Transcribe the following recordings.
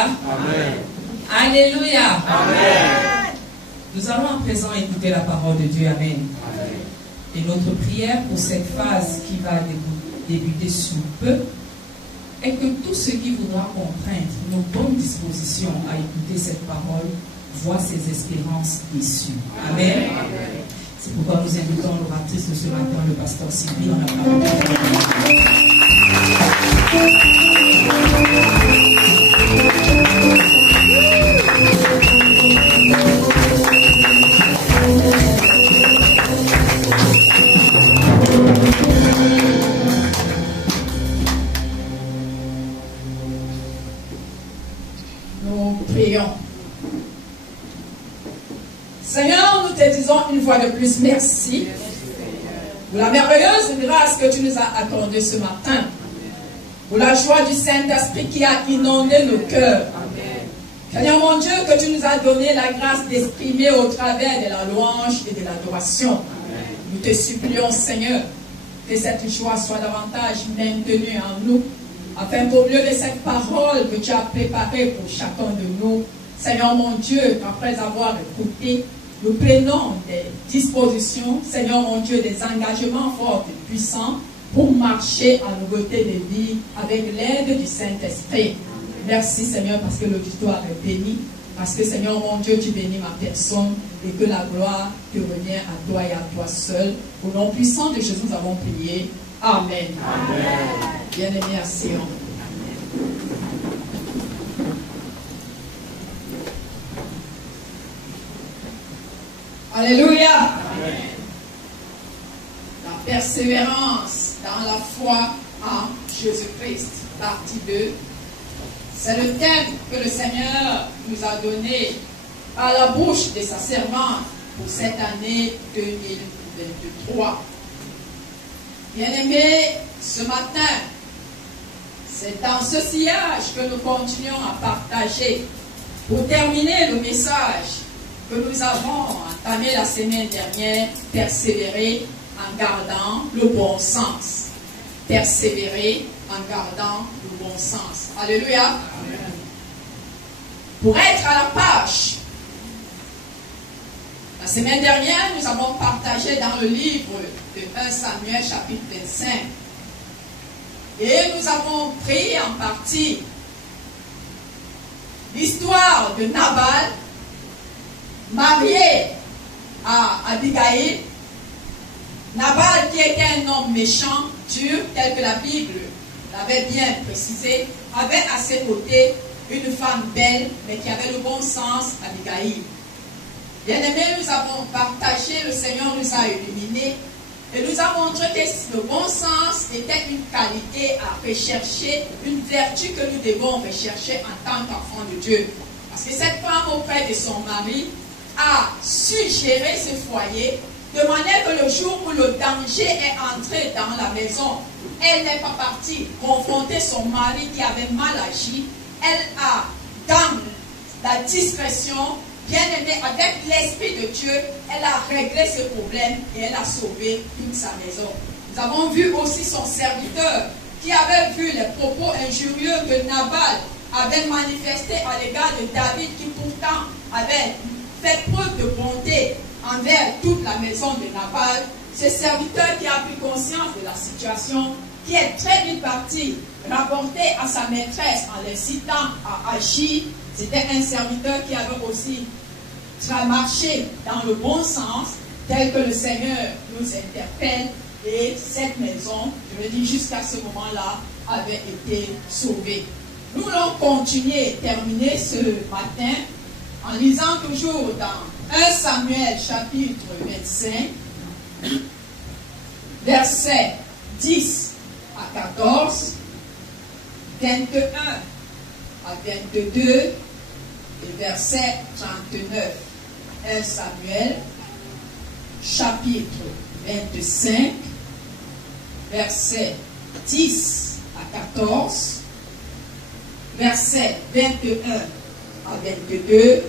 Alléluia. Amen. Alléluia. Amen. Nous allons à présent écouter la parole de Dieu. Amen. Amen. Et notre prière pour cette phase qui va débuter sous peu est que tout ce qui voudra contraindre nos bonnes dispositions à écouter cette parole voit ses espérances déçues. Amen. Amen. C'est pourquoi nous invitons l'oratrice de ce matin, le pasteur Sylvie, dans la parole de Nous prions. Seigneur, nous te disons une fois de plus merci pour la merveilleuse grâce que tu nous as accordée ce matin, pour la joie du Saint-Esprit qui a inondé nos cœurs. Seigneur mon Dieu, que tu nous as donné la grâce d'exprimer au travers de la louange et de l'adoration. Nous te supplions, Seigneur, que cette joie soit davantage maintenue en nous, afin qu'au milieu de cette parole que tu as préparée pour chacun de nous, Seigneur mon Dieu, qu'après avoir écouté, nous prenons des dispositions, Seigneur mon Dieu, des engagements forts et puissants pour marcher en nouveauté de vie avec l'aide du Saint-Esprit. Merci Seigneur parce que l'auditoire est béni, parce que Seigneur mon Dieu, tu bénis ma personne et que la gloire te revient à toi et à toi seul. Au nom puissant de Jésus, nous avons prié. Amen. Amen. Bien-aimés, asseyons. Alléluia. Amen. La persévérance dans la foi en Jésus-Christ, partie 2. C'est le thème que le Seigneur nous a donné à la bouche de sa servante pour cette année 2023. Bien-aimés, ce matin, c'est dans ce sillage que nous continuons à partager pour terminer le message que nous avons entamé la semaine dernière, persévérer en gardant le bon sens. Persévérer en gardant le bon sens. Alléluia. Amen. Pour être à la page, la semaine dernière, nous avons partagé dans le livre de 1 Samuel chapitre 25. Et nous avons pris en partie l'histoire de Nabal, marié à Abigail. Nabal, qui était un homme méchant, dur, tel que la Bible l'avait bien précisé, avait à ses côtés une femme belle, mais qui avait le bon sens, Abigail. Bien-aimés, nous avons partagé, le Seigneur nous a illuminés, et nous a montré que le bon sens était une qualité à rechercher, une vertu que nous devons rechercher en tant qu'enfants de Dieu. Parce que cette femme, auprès de son mari, a su gérer ce foyer, de manière que le jour où le danger est entré dans la maison, elle n'est pas partie confronter son mari qui avait mal agi. Elle a, dans la discrétion, bien aimée, avec l'Esprit de Dieu, elle a réglé ce problème et elle a sauvé toute sa maison. Nous avons vu aussi son serviteur qui avait vu les propos injurieux que Nabal avait manifestés à l'égard de David, qui pourtant avait fait preuve de bonté envers toute la maison de Nabal. Ce serviteur qui a pris conscience de la situation, qui est très vite parti rapporter à sa maîtresse en l'incitant à agir. C'était un serviteur qui avait aussi marché dans le bon sens, tel que le Seigneur nous interpelle, et cette maison, je veux dire jusqu'à ce moment-là, avait été sauvée. Nous allons continuer, terminer ce matin, en lisant toujours dans 1 Samuel chapitre 25, versets 10 à 14, 21 à 22 et verset 39. 1 Samuel chapitre 25, versets 10 à 14, versets 21 à 22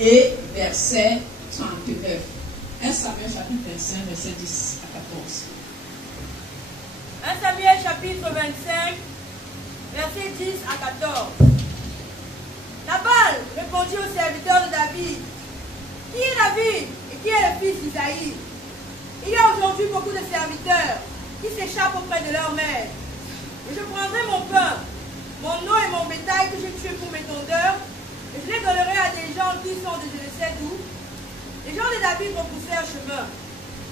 et verset 39. 1 Samuel chapitre 25, verset 10 à 14. 1 Samuel chapitre 25, verset 10 à 14. répondit au serviteur de David, qui est David et qui est le fils d'Isaïe? Il y a aujourd'hui beaucoup de serviteurs qui s'échappent auprès de leur mère. Et je prendrai mon pain, mon eau et mon bétail que j'ai tué pour mes tondeurs, et je les donnerai à des gens qui sont de je ne sais d'où. Les gens de David repoussèrent chemin.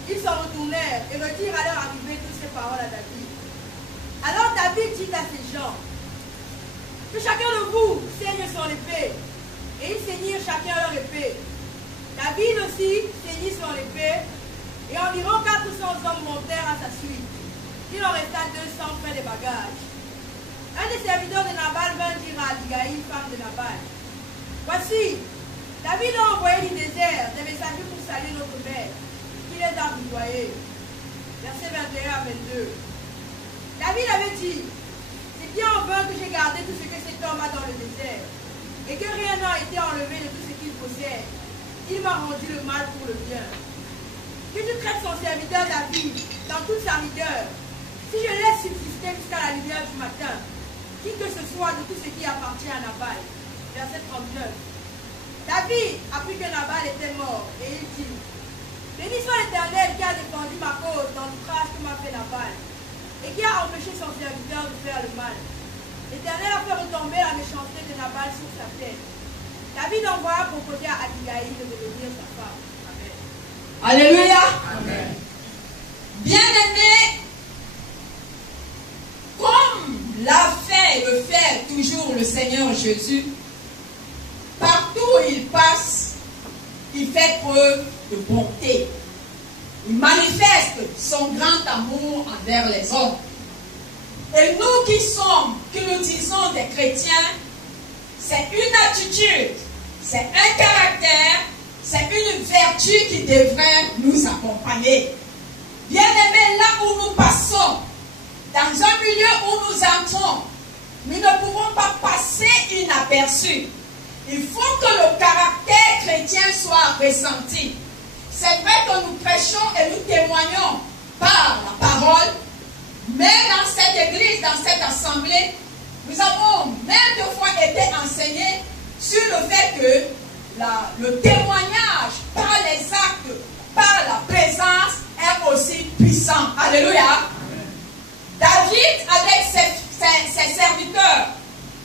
Ils s'en retournèrent et retirent à leur arrivée toutes ces paroles à David. Alors David dit à ces gens, que chacun de vous saigne son épée. Et ils saignirent chacun leur épée. David aussi saignit son épée, et environ 400 hommes montèrent à sa suite. Il en resta 200 près des bagages. Un des serviteurs de Nabal vint dire à Abigaïl, femme de Nabal, voici, David a envoyé du désert des messagers pour saluer notre mère, qui les a rudoyés. Versets 21 à 22. David avait dit, c'est bien en vain que j'ai gardé tout ce que cet homme a dans le désert, et que rien n'a été enlevé de tout ce qu'il possède. Il m'a rendu le mal pour le bien. Que tu traites son serviteur David dans toute sa rigueur, si je laisse subsister jusqu'à la lumière du matin, qui que ce soit de tout ce qui appartient à Nabal. Verset 39. David apprit que Nabal était mort, et il dit, béni soit l'Éternel qui a défendu ma cause dans l'outrage que m'a fait Nabal, et qui a empêché son serviteur de faire le mal. L'Éternel a fait retomber la méchanceté de Nabal sur sa tête. David envoya proposer à Abigaïl de devenir sa femme. Amen. Alléluia. Amen. Bien-aimé, comme l'a fait et le fait toujours le Seigneur Jésus, partout où il passe, il fait preuve de bonté. Il manifeste son grand amour envers les hommes. Et nous qui nous disons des chrétiens, c'est une attitude, c'est un caractère, c'est une vertu qui devrait nous accompagner. Bien-aimés, là où nous passons, dans un milieu où nous entrons, nous ne pouvons pas passer inaperçus. Il faut que le caractère chrétien soit ressenti. C'est vrai que nous prêchons et nous témoignons par la parole, mais dans cette église, dans cette assemblée, nous avons maintes fois été enseignés sur le fait que le témoignage par les actes, par la présence est aussi puissant. Alléluia. Amen. David avec ses serviteurs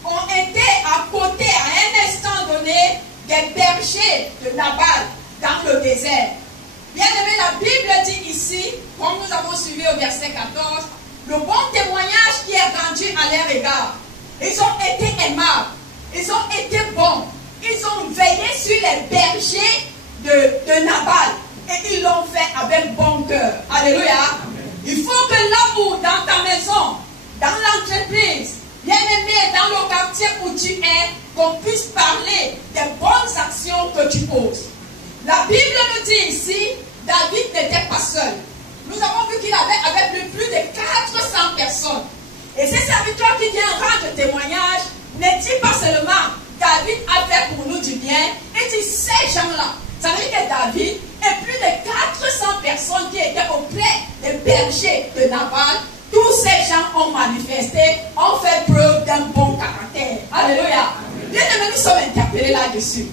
ont été à côté à un instant donné des bergers de Nabal dans le désert. Bien aimé, la Bible dit ici, comme nous avons suivi au verset 14, le bon témoignage qui est rendu à leur égard. Ils ont été aimables, ils ont été bons, ils ont veillé sur les bergers de Nabal et ils l'ont fait avec bon cœur. Alléluia. Amen. Il faut que là où, dans ta maison, dans l'entreprise, bien aimé, dans le quartier où tu es, qu'on puisse parler des bonnes actions que tu poses. La Bible nous dit ici, David n'était pas seul. Nous avons vu qu'il avait avec plus de 400 personnes. Et ces serviteurs qui viennent rendre témoignage ne disent pas seulement David a fait pour nous du bien, et dit ces gens-là. Ça veut dire que David et plus de 400 personnes qui étaient auprès des bergers de Nabal, tous ces gens ont manifesté, ont fait preuve d'un bon caractère. Alléluia. Bien aimé, nous sommes interpellés là-dessus.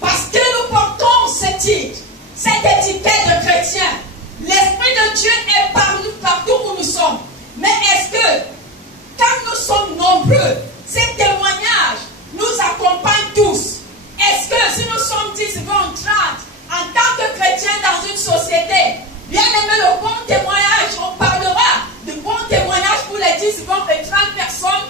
Parce que nous portons ce titre, cette étiquette de chrétien. L'Esprit de Dieu est partout où nous sommes. Mais est-ce que, quand nous sommes nombreux, ces témoignages nous accompagnent tous? Est-ce que si nous sommes 10, 20, 30, en tant que chrétiens dans une société, bien aimé, le bon témoignage, on parlera de bon témoignage pour les 10, 20 et 30 personnes.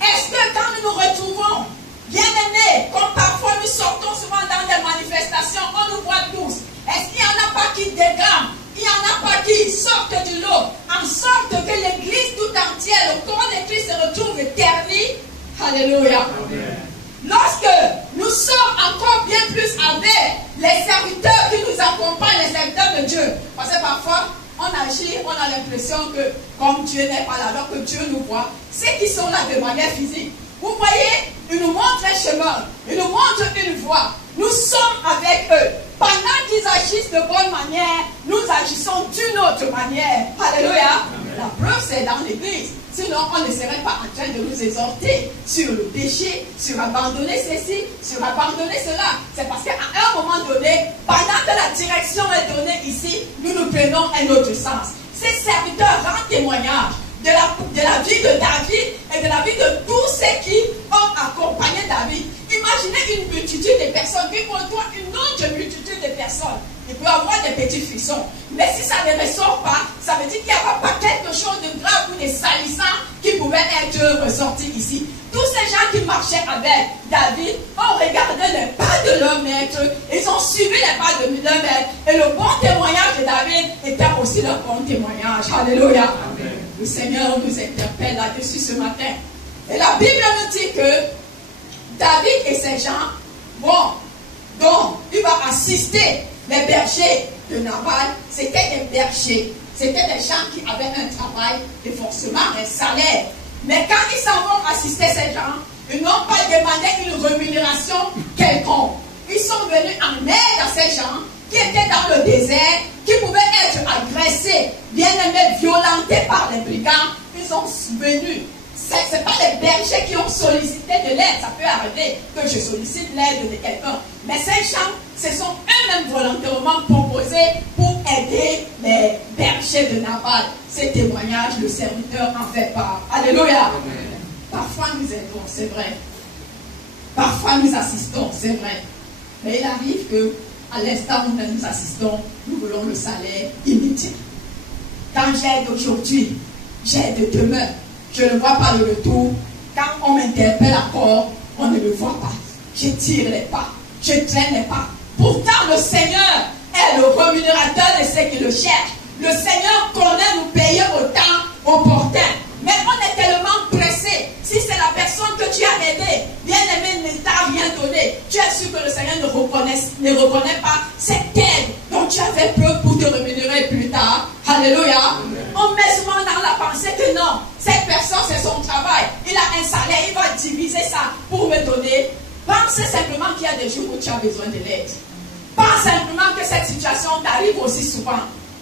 Est-ce que quand nous nous retrouvons, bien aimés, comme parfois nous sortons souvent dans des manifestations, on nous voit tous, est-ce qu'il n'y en a pas qui dégramment? Il n'y en a pas qui sortent du lot, en sorte que l'église tout entière, le corps de Christ se retrouve terni? Alléluia. Amen. Lorsque nous sommes encore bien plus avec les serviteurs qui nous accompagnent, les serviteurs de Dieu, parce que parfois on agit, on a l'impression que comme Dieu n'est pas là, alors que Dieu nous voit, ceux qui sont là de manière physique, vous voyez, ils nous montrent un chemin, ils nous montrent une voie, nous sommes avec eux. Pendant qu'ils agissent de bonne manière, nous agissons d'une autre manière. Alléluia. Amen. La la preuve, c'est dans l'église. Sinon, on ne serait pas en train de nous exhorter sur le péché, sur abandonner ceci, sur abandonner cela. C'est parce qu'à un moment donné, pendant que la direction est donnée ici, nous prenons un autre sens. Ces serviteurs rendent témoignage de la vie de David et de la vie de tous ceux qui ont accompagné David. Imaginez une multitude de personnes qui côtoient une autre multitude de personnes. Il peut y avoir des petits frissons. Mais si ça ne ressort pas, ça veut dire qu'il n'y a pas quelque chose de grave ou de salissant qui pouvait être ressorti ici. Tous ces gens qui marchaient avec David ont regardé les pas de leur maître. Ils ont suivi les pas de leur maître. Et le bon témoignage de David était aussi leur bon témoignage. Alléluia. Amen. Le Seigneur nous interpelle là-dessus ce matin. Et la Bible nous dit que David et ses gens, donc il va assister les bergers de Nabal. C'était des bergers, c'était des gens qui avaient un travail et forcément un salaire. Mais quand ils s'en vont assister ces gens, ils n'ont pas demandé une rémunération quelconque. Ils sont venus en aide à ces gens qui étaient dans le désert, qui pouvaient être agressés, bien aimés, violentés par les brigands. Ils sont venus. Ce n'est pas les bergers qui ont sollicité de l'aide. Ça peut arriver que je sollicite l'aide de quelqu'un. Mais ces gens se sont eux-mêmes volontairement proposés pour aider les bergers de Nabal. Ces témoignages, le serviteur en fait part. Alléluia. Amen. Parfois nous aidons, c'est vrai. Parfois nous assistons, c'est vrai. Mais il arrive que à l'instant où nous assistons, nous voulons le salaire immédiat. Quand j'aide aujourd'hui, j'aide demain. Je ne vois pas le retour. Quand on m'interpelle encore, on ne le voit pas. Je tire les pas. Je traîne les pas. Pourtant, le Seigneur est le rémunérateur de ceux qui le cherchent. Le Seigneur connaît nous payer au temps opportun. Mais on est tellement pressé. Si c'est la personne que tu as aidée, bien aimé, ne t'a rien donné, tu es sûr que le Seigneur ne reconnaît pas cette aide dont tu avais preuve pour te rémunérer plus tard. Alléluia. Amen. On met souvent dans la pensée que non, cette personne c'est son travail. Il a un salaire, il va diviser ça pour me donner. Pense simplement qu'il y a des jours où tu as besoin de l'aide. Pense simplement que cette situation t'arrive aussi souvent.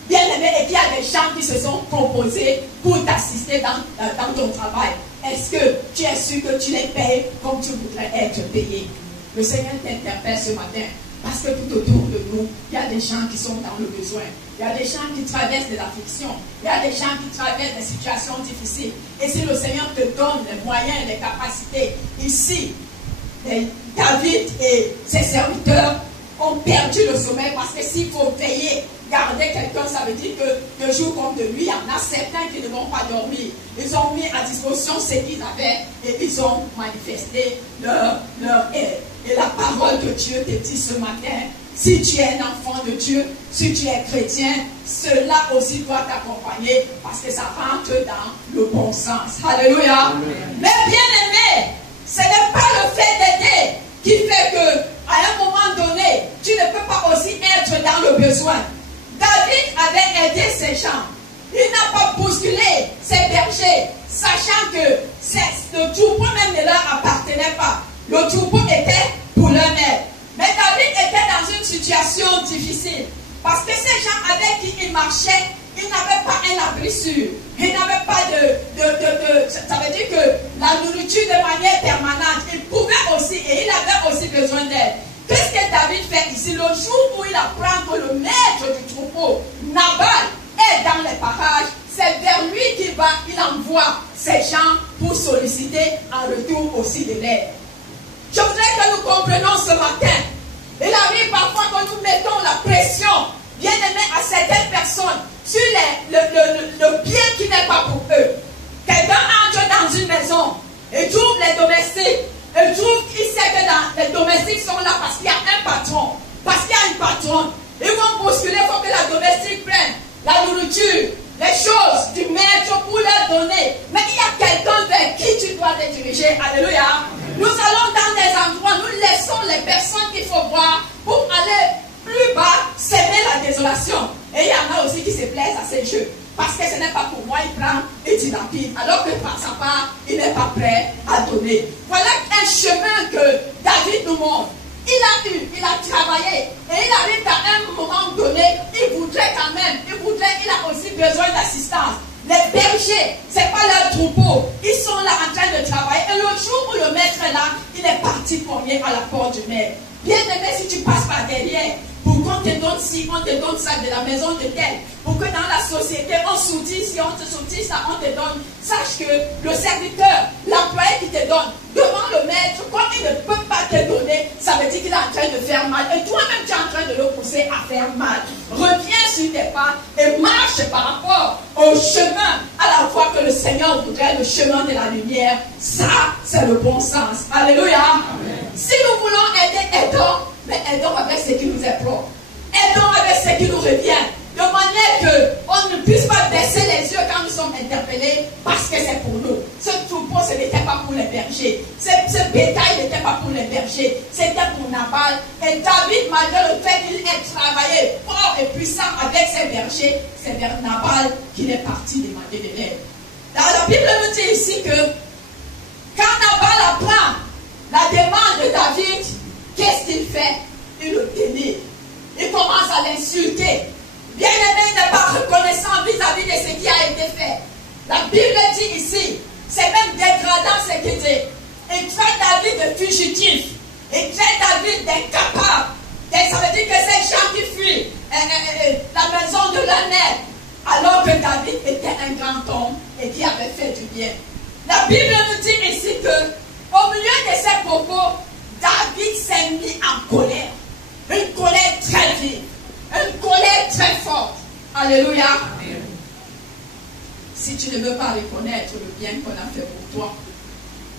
Bien aimé, et qu'il y a des gens qui se sont proposés pour t'assister dans ton travail. Est-ce que tu es sûr que tu les payes comme tu voudrais être payé? Le Seigneur t'interpelle ce matin. Parce que tout autour de nous, il y a des gens qui sont dans le besoin. Il y a des gens qui traversent de l'affliction. Il y a des gens qui traversent des situations difficiles. Et si le Seigneur te donne les moyens et les capacités, ici, David et ses serviteurs ont perdu le sommeil parce que s'il faut veiller, garder quelqu'un, ça veut dire que de jour comme de nuit, il y en a certains qui ne vont pas dormir. Ils ont mis à disposition ce qu'ils avaient et ils ont manifesté leur aide. Et la parole de Dieu te dit ce matin, si tu es un enfant de Dieu, si tu es chrétien, cela aussi doit t'accompagner parce que ça rentre dans le bon sens. Alléluia. Amen. Mais bien aimé, ce n'est pas le fait d'aider qui fait que à un moment donné, tu ne peux pas aussi être dans le besoin. David avait aidé ces gens. Il n'a pas bousculé ces bergers, sachant que le troupeau même ne leur appartenait pas. Le troupeau était pour leur aide. Mais David était dans une situation difficile. Parce que ces gens avec qui il marchait, ils n'avaient pas un abri sûr. Ils n'avaient pas ça veut dire que la nourriture de manière permanente, il pouvait aussi, et il avait aussi besoin d'aide. Qu'est-ce que David fait ici? Le jour où il apprend que le maître du troupeau, Nabal, est dans les parages, c'est vers lui qu'il va, il envoie ces gens pour solliciter en retour aussi de l'aide. Je voudrais que nous comprenions ce matin. Il arrive parfois que nous mettons la pression, bien aimé, à certaines personnes sur le bien qui n'est pas pour eux. Quelqu'un entre dans une maison et trouve les domestiques. Et trouve qu'il sait que les domestiques sont là parce qu'il y a un patron, parce qu'il y a une patronne. Ils vont bousculer, il faut que la domestique prenne la nourriture, les choses du maître pour leur donner. Mais il y a quelqu'un vers qui tu dois te diriger. Alléluia. Nous allons dans des endroits, nous laissons les personnes qu'il faut voir pour aller plus bas, s'aimer la désolation. Et il y en a aussi qui se plaisent à ces jeux. Parce que ce n'est pas pour moi, il prend et dilapide. Alors que par sa part, il n'est pas prêt à donner. Voilà un chemin que David nous montre. Il a travaillé. Et il arrive à un moment donné, il a aussi besoin d'assistance. Les bergers, c'est pas leur troupeau. Ils sont là en train de travailler. Et le jour où le maître est là, il est parti cogner à la porte du maître. Bien aimé, si tu passes par derrière, pour qu'on te donne ci, on te donne ça de la maison de tel, pour que dans la société, on soutient si on te soutient ça, on te donne. Sache que le serviteur, l'employé qui te donne, devant le maître, comme il ne peut pas te donner, ça veut dire qu'il est en train de faire mal. Et toi-même, tu es en train de le pousser à faire mal. Reviens sur tes pas et marche par rapport au chemin, à la fois que le Seigneur voudrait, le chemin de la lumière. Ça, c'est le bon sens. Alléluia. Amen. Si nous voulons aider, aidons, mais aidons avec ce qui nous est propre. Aidons avec ce qui nous revient. De manière qu'on ne puisse pas baisser les yeux quand nous sommes interpellés parce que c'est pour nous. Ce troupeau, ce n'était pas pour les bergers. Ce bétail n'était pas pour les bergers. C'était pour Nabal. Et David, malgré le fait qu'il ait travaillé fort et puissant avec ses bergers, c'est vers Nabal qu'il est parti demander de l'aide. Dans la Bible nous dit ici que quand Nabal apprend la demande de David, qu'est-ce qu'il fait? Il le dénigre. Il commence à l'insulter. Bien-aimé, il n'est pas reconnaissant vis-à-vis de ce qui a été fait. La Bible dit ici, c'est même dégradant ce qu'il dit. Il traite David de fugitif. Il traite David d'incapable. Ça veut dire que ces gens qui fuient la maison de leur maître, alors que David était un grand homme et qui avait fait du bien. La Bible nous dit ici que, au milieu de ces propos, David s'est mis en colère. Une colère très vive. Une colère très forte. Alléluia. Amen. Si tu ne veux pas reconnaître le bien qu'on a fait pour toi,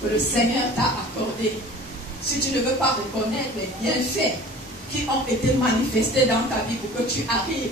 que le Seigneur t'a accordé, si tu ne veux pas reconnaître les bienfaits qui ont été manifestés dans ta vie pour que tu arrives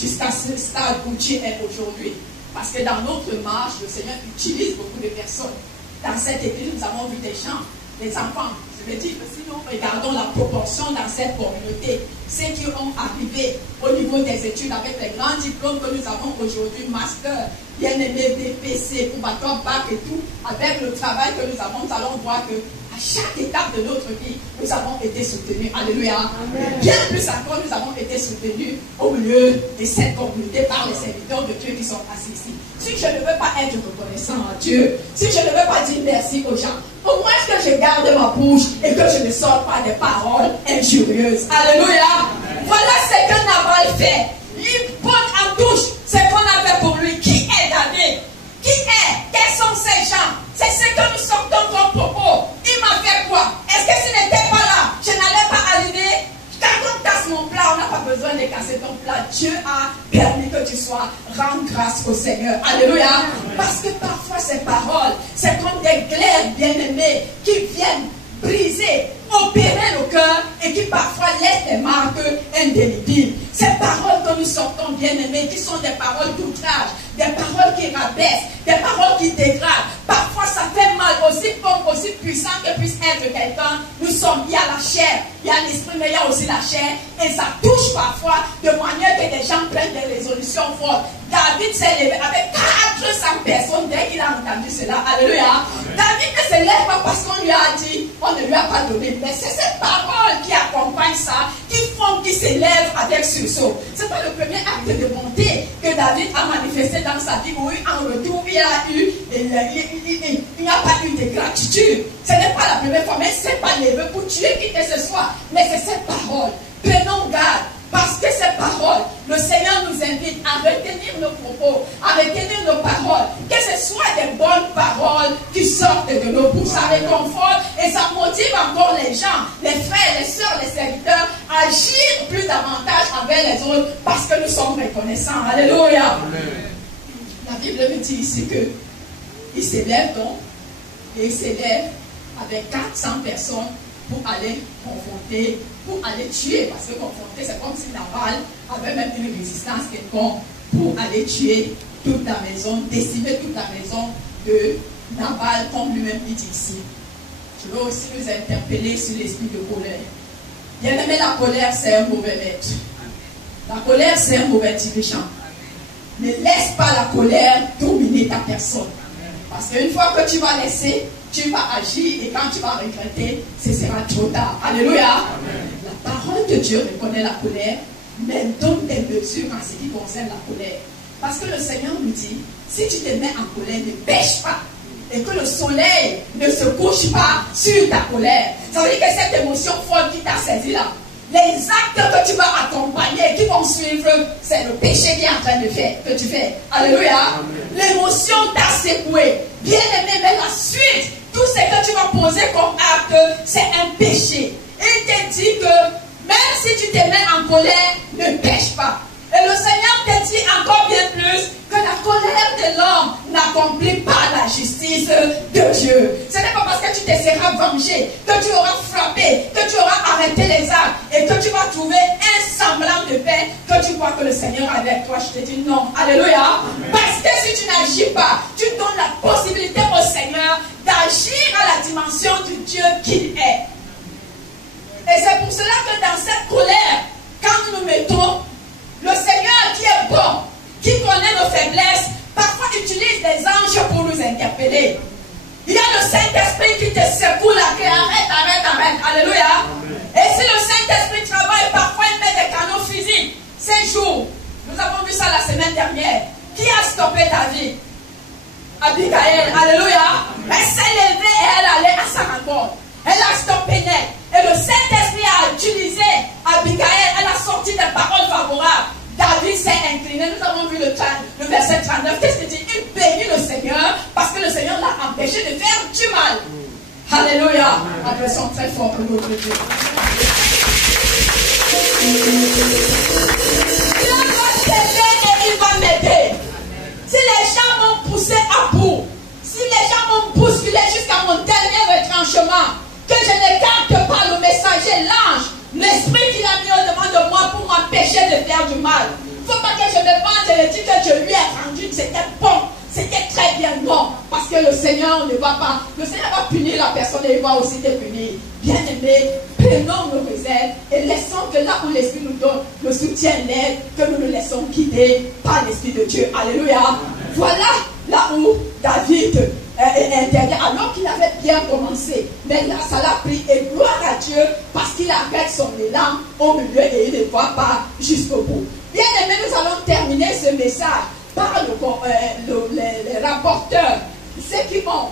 jusqu'à ce stade où tu es aujourd'hui, parce que dans notre marche, le Seigneur utilise beaucoup de personnes. Dans cette église, nous avons vu des gens, des enfants. Je veux dire que si nous regardons la proportion dans cette communauté, ceux qui ont arrivé au niveau des études avec les grands diplômes que nous avons aujourd'hui, master, bien-aimé, BPC, combattant, bac et tout, avec le travail que nous avons, nous allons voir que à chaque étape de notre vie, nous avons été soutenus. Alléluia. Amen. Bien plus encore, nous avons été soutenus au milieu de cette communauté par les serviteurs de Dieu qui sont assis ici. Si je ne veux pas être reconnaissant à Dieu, si je ne veux pas dire merci aux gens, au moins que je garde ma bouche et que je ne sorte pas des paroles injurieuses. Alléluia. Amen. Voilà ce que Nabal fait. Il pointe en touche ce qu'on a fait pour lui. Qui est David? Qui est? Quels sont ces gens? C'est ce que nous sortons comme propos. Il m'a fait quoi? Est-ce que s'il n'était pas là, je n'allais pas arriver? Quand on casse mon plat, on n'a pas besoin de casser ton plat. Dieu a permis que tu sois. Rends grâce au Seigneur. Alléluia. Parce que parfois ces paroles, c'est comme des glaives bien-aimés qui viennent briser, opérer le cœur et qui parfois laissent des marques indélébiles. Ces paroles que nous sortons, bien-aimés, qui sont des paroles d'outrage, des paroles qui rabaissent, des paroles qui dégradent. Parfois ça fait mal, aussi fort, aussi puissant que puisse être quelqu'un. Nous sommes, il y a la chair, il y a l'esprit, mais il y a aussi la chair. Et ça touche parfois de manière que des gens prennent des résolutions fortes. David s'est levé avec 400 personnes dès qu'il a entendu cela. Alléluia. David ne se lève pas parce qu'on lui a dit, on ne lui a pas donné. Mais c'est ces paroles qui accompagnent ça, qui font qu'il s'élève avec sursaut. Ce n'est pas le premier acte de bonté que David a manifesté dans sa vie, où en retour il n'y a pas eu de gratitude. Ce n'est pas la première fois, mais ce n'est pas levé pour tuer qui que ce soit. Mais c'est cette parole. Prenons garde. Parce que ces paroles, le Seigneur nous invite à retenir nos propos, à retenir nos paroles. Que ce soit des bonnes paroles qui sortent de nos bouches. Ça réconforte et ça motive encore les gens, les frères, les sœurs, les serviteurs à agir plus davantage avec les autres parce que nous sommes reconnaissants. Alléluia. Amen. La Bible nous dit ici que il s'élève donc et il s'élève avec 400 personnes pour aller confronter, pour aller tuer, parce que confronter, c'est comme si Nabal avait même une résistance quelconque pour aller tuer toute la maison, décimer toute la maison de Nabal, comme lui-même dit ici. Je veux aussi nous interpeller sur l'esprit de colère. Bien aimé, la colère, c'est un mauvais maître. La colère, c'est un mauvais dirigeant. Ne laisse pas la colère dominer ta personne. Parce qu'une fois que tu vas laisser, tu vas agir et quand tu vas regretter, ce sera trop tard. Alléluia. Amen. La parole de Dieu reconnaît la colère, mais donne des mesures en ce qui concerne la colère. Parce que le Seigneur nous dit, si tu te mets en colère, ne pêche pas. Et que le soleil ne se couche pas sur ta colère. Ça veut dire que cette émotion folle qui t'a saisi là, les actes que tu vas accompagner, qui vont suivre, c'est le péché qui est en train de faire, que tu fais. Alléluia. L'émotion t'a secoué. Bien aimé, mais la suite, tout ce que tu vas poser comme acte, c'est un péché. Et il te dit que même si tu te mets en colère, ne pêche pas. Et le Seigneur te dit encore bien plus que la colère de l'homme n'accomplit pas la justice de Dieu. Ce n'est pas parce que tu te seras vengé, que tu auras frappé, que tu auras arrêté les actes et que tu vas trouver un semblant de paix que tu crois que le Seigneur est avec toi. Je te dis non. Alléluia. Parce que si tu n'agis pas, tu donnes la possibilité au Seigneur d'agir à la dimension du Dieu qu'il est. Et c'est pour cela que dans cette colère, quand nous nous mettons, le Seigneur qui est bon, qui connaît nos faiblesses, parfois utilise des anges pour nous interpeller. Il y a le Saint-Esprit qui te secoue la clé. Arrête. Alléluia. Et si le Saint-Esprit travaille, parfois il met des canaux physiques. Ces jours, nous avons vu ça la semaine dernière. Qui a stoppé ta vie? Abigail. Alléluia. Elle s'est levée et elle allait à sa rencontre. Elle a stoppé net. Et le Saint-Esprit a utilisé Abigail. Elle a sorti des paroles favorables. David s'est incliné. Nous avons vu le verset 39. Qu'est-ce qu'il dit? Il bénit le Seigneur parce que le Seigneur l'a empêché de faire du mal. Alléluia. Applaudissons très fort pour notre Dieu. Dieu va t'aider et il va m'aider. Si les gens m'ont poussé à bout, si les gens m'ont bousculé jusqu'à mon dernier retranchement, que je ne capte pas le messager, l'ange, l'esprit qu'il a mis au-devant de moi pour m'empêcher de faire du mal. Il ne faut pas que je me vante et le dire que je lui ai rendu, c'était bon, c'était très bien. Non, parce que le Seigneur ne va pas, le Seigneur va punir la personne et il va aussi te punir. Bien aimé, prenons nos réserves et laissons que là où l'Esprit nous donne le soutien, l'aide, que nous nous laissons guider par l'Esprit de Dieu. Alléluia. Voilà là où David intervient alors qu'il avait bien commencé. Mais là, ça l'a pris et gloire à Dieu parce qu'il arrête son élan au milieu et il ne va pas jusqu'au bout. Bien aimé, nous allons terminer ce message par les rapporteurs, ceux qui vont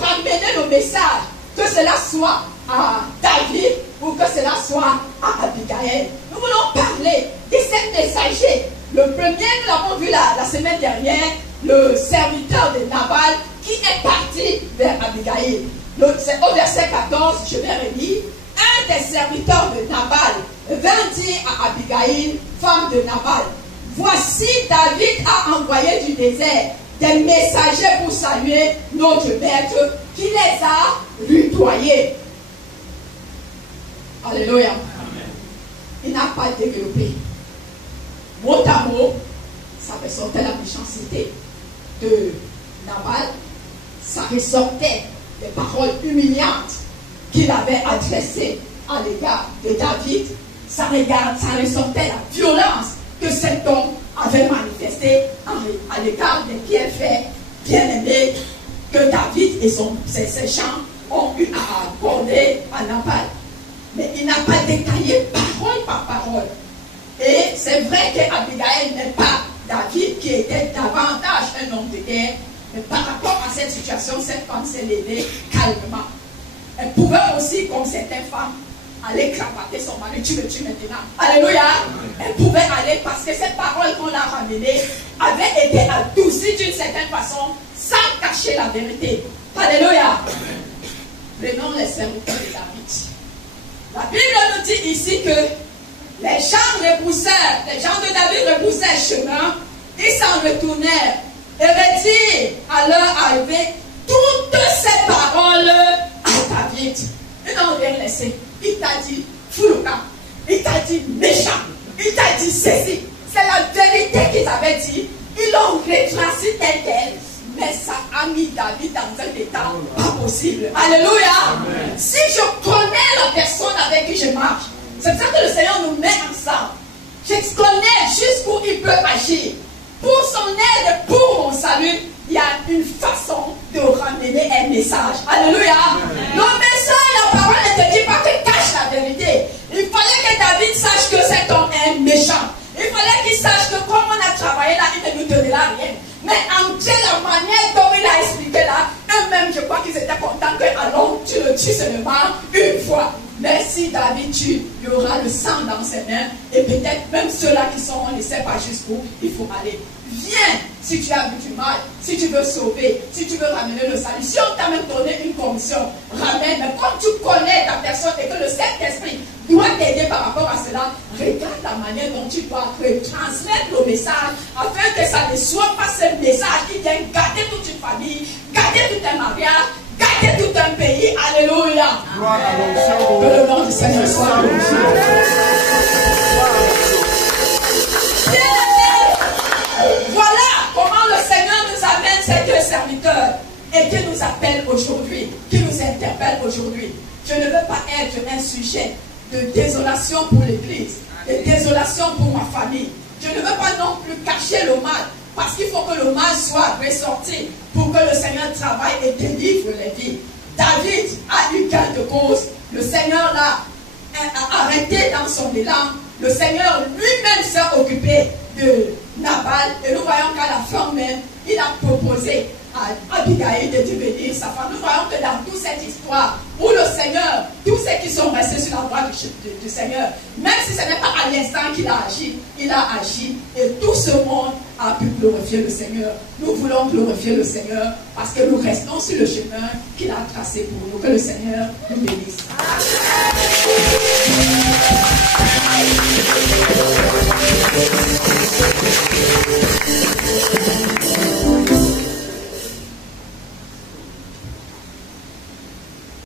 ramener le message, que cela soit à David ou que cela soit à Abigail. Nous voulons parler de ces messagers. Le premier, nous l'avons vu la semaine dernière, le serviteur de Nabal qui est parti vers Abigail. C'est au verset 14, je vais relire. Un des serviteurs de Nabal vint dire à Abigail, femme de Nabal, voici David a envoyé du désert des messagers pour saluer notre maître qui les a rudoyés. Alléluia. Amen. Il n'a pas développé. Mot à mot, ça ressortait la méchanceté de Nabal. Ça ressortait les paroles humiliantes qu'il avait adressées à l'égard de David. Ça ressortait la violence que cet homme avait manifestée à l'égard des bienfaits bien-aimés que David et ses gens ont eu à accorder à Nabal. Mais il n'a pas détaillé parole par parole. Et c'est vrai qu'Abigail n'est pas David qui était davantage un homme de guerre. Mais par rapport à cette situation, cette femme s'est levée calmement. Elle pouvait aussi, comme certaines femmes, aller cravater son mari, tu le tues maintenant. Alléluia. Elle pouvait aller parce que cette parole qu'on a ramenée avait été adoucie d'une certaine façon sans cacher la vérité. Alléluia. Prenons les serviteurs de David. La Bible nous dit ici que les gens de David rebroussèrent chemin, ils s'en retournèrent et redirent à leur arrivée toutes ces paroles à David. Ils n'ont rien laissé. Il t'a dit foulouka, il t'a dit méchant, il t'a dit ceci. C'est la vérité qu'ils avaient dit. Ils l'ont retranscrit tel quel. Mais ça a mis David dans un état pas possible. Alléluia. Amen. Si je connais la personne avec qui je marche, c'est pour ça que le Seigneur nous met ensemble. Je connais jusqu'où il peut agir. Pour son aide, pour mon salut, il y a une façon de ramener un message. Alléluia. Amen. Le message, la parole ne te dit pas que cache la vérité. Il fallait que David sache que cet homme est méchant. Il fallait qu'il sache que comme on a travaillé là, il ne nous donnera rien. Mais en Dieu te tue seulement une fois. Mais si David tue, il y aura le sang dans ses mains. Et peut-être même ceux-là qui sont, on ne sait pas jusqu'où il faut aller. Viens si tu as vu du mal, si tu veux sauver, si tu veux ramener le salut. Si on t'a même donné une commission, ramène. Mais comme tu connais ta personne et que le Saint-Esprit doit t'aider par rapport à cela, regarde la manière dont tu dois transmettre le message afin que ça ne soit pas ce message qui vient garder toute une famille, garder tout un mariage, garder tout un pays. Alléluia. Que le nom du Seigneur soit glorifié. Voilà comment le Seigneur nous amène ces deux serviteurs et qui nous appelle aujourd'hui, qui nous interpelle aujourd'hui. Je ne veux pas être un sujet de désolation pour l'Église, de désolation pour ma famille. Je ne veux pas non plus cacher le mal, parce qu'il faut que le mal soit ressorti pour que le Seigneur travaille et délivre les vies. David a eu gain de cause. Le Seigneur l'a arrêté dans son élan. Le Seigneur lui-même s'est occupé de Nabal. Et nous voyons qu'à la fin même, il a proposé à Abigail de devenir sa femme. Nous voyons que dans toute cette histoire, où le Seigneur, tous ceux qui sont restés sur la voie du Seigneur, même si ce n'est pas à l'instant qu'il a agi, il a agi et tout ce monde a pu glorifier le Seigneur. Nous voulons glorifier le Seigneur parce que nous restons sur le chemin qu'il a tracé pour nous. Que le Seigneur nous bénisse.